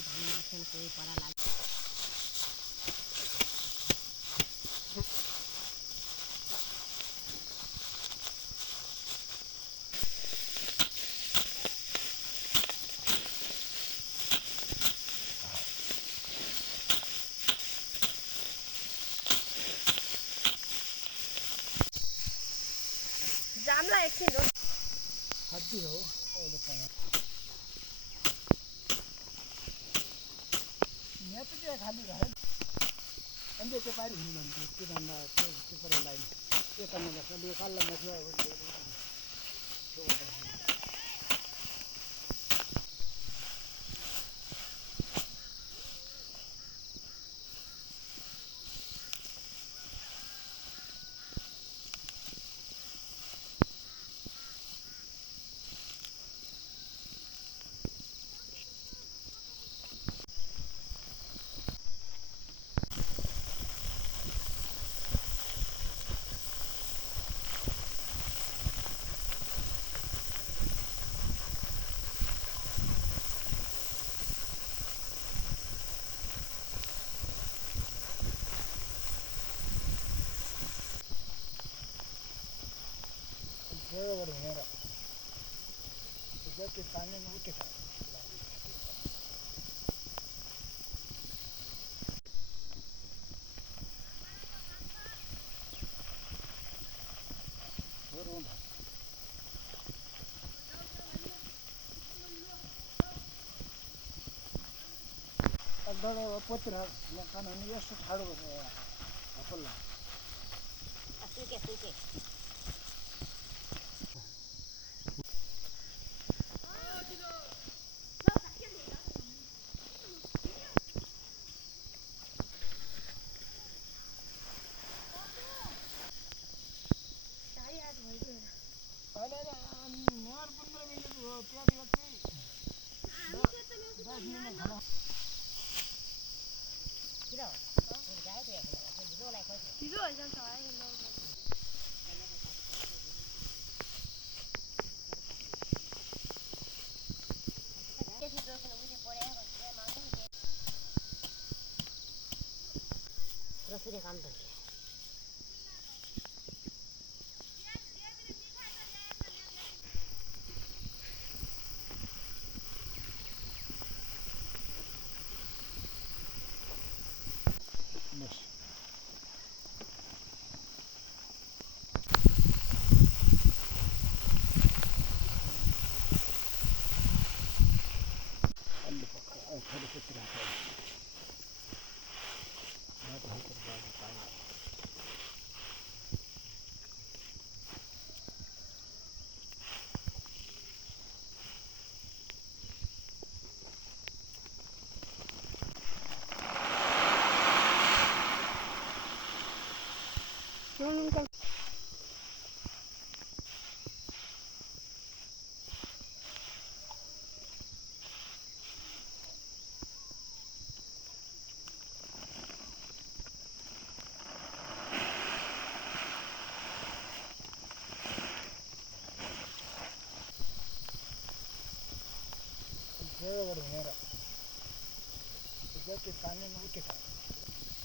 ধান মাছেন কই পারা লাগে জামলা একদিন हद्दी हो यहाँ तो क्या खाली घर अंदर तो बाहर हिंड बनती है किराना के पर लाइन ये करने का सब ये काल लगा हुआ है बरोबर मेरा जब पानी में उठे पत्र कानूनी ಎಷ್ಟು ठाडो आपला सुके नेवर 15 मिनिट हो त्या दिवस 10 मिनिट खाना किरो जाए थे किरो लाइक किरो है जन सवाई है लोग रसुरे काम करते बस ಅಲ್ಲಿ ಪಕ್ಕ ಥೋಡೆ ಪತ್ರ बरोबर मेरा जब पानी में उठे बस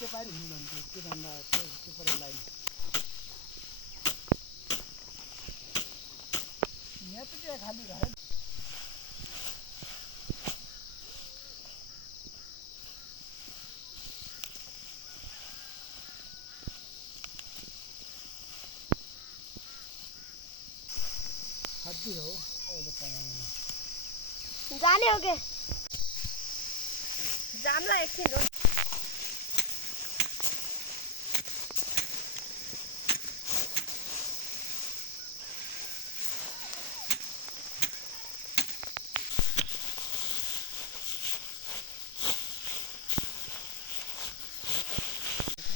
अंड्याचे पाय घेऊन आणते किराणा ते परत लाईन नेपच्या खाली घरात हद्दी हो जाने हो गए जामला एक किलो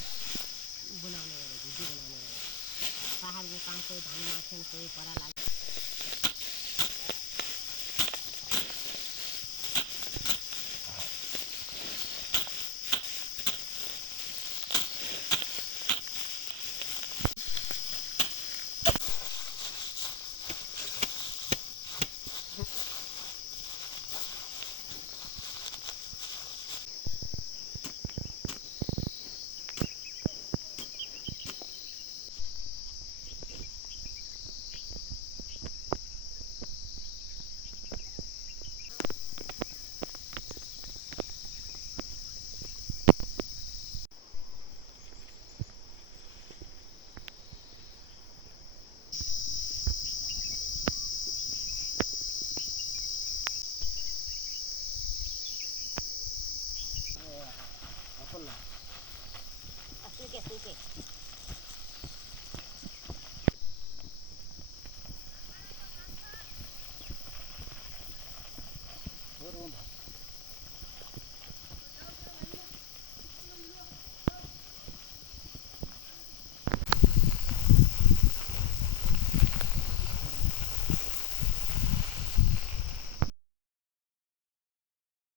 बनाने वाले वीडियो बनाने वाले बाहर के काम कोई धान माथे कोई पड़ा लाग आपला असली के